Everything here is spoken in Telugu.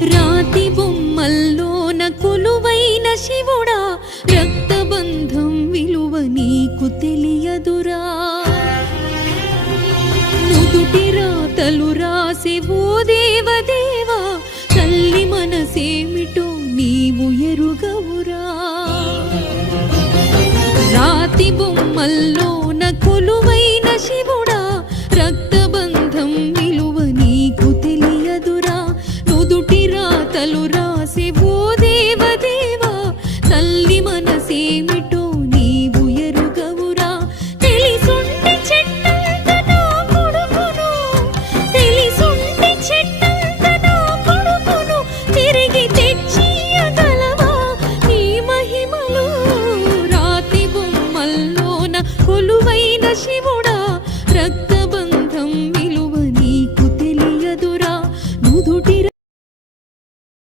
రాతి బొమ్మల్లో కొలువైన శివుడా రక్త బంధం విలువ నీకు తెలియదురా. నుదుటి రాతలు రాసేవో దేవదేవా తల్లి మనసేమిటో నీవు ఎరుగవురా. రాతి బొమ్మ నీ రాతలు రాసివో దేవదేవా తల్లి మనసేమిటో నీవు ఎరుగవురా. తెలిసుంటే చెట్టంత నా కొడుకును తెలిసుంటే చెట్టంత నా కొడుకును తిరిగి తెచ్చియగలవా నీ మహిమలు? రాతి బొమ్మల్లోన కొలువైన శివుడా రక్తబంధం విలువ నీకు తెలియదురా. నుదుటిర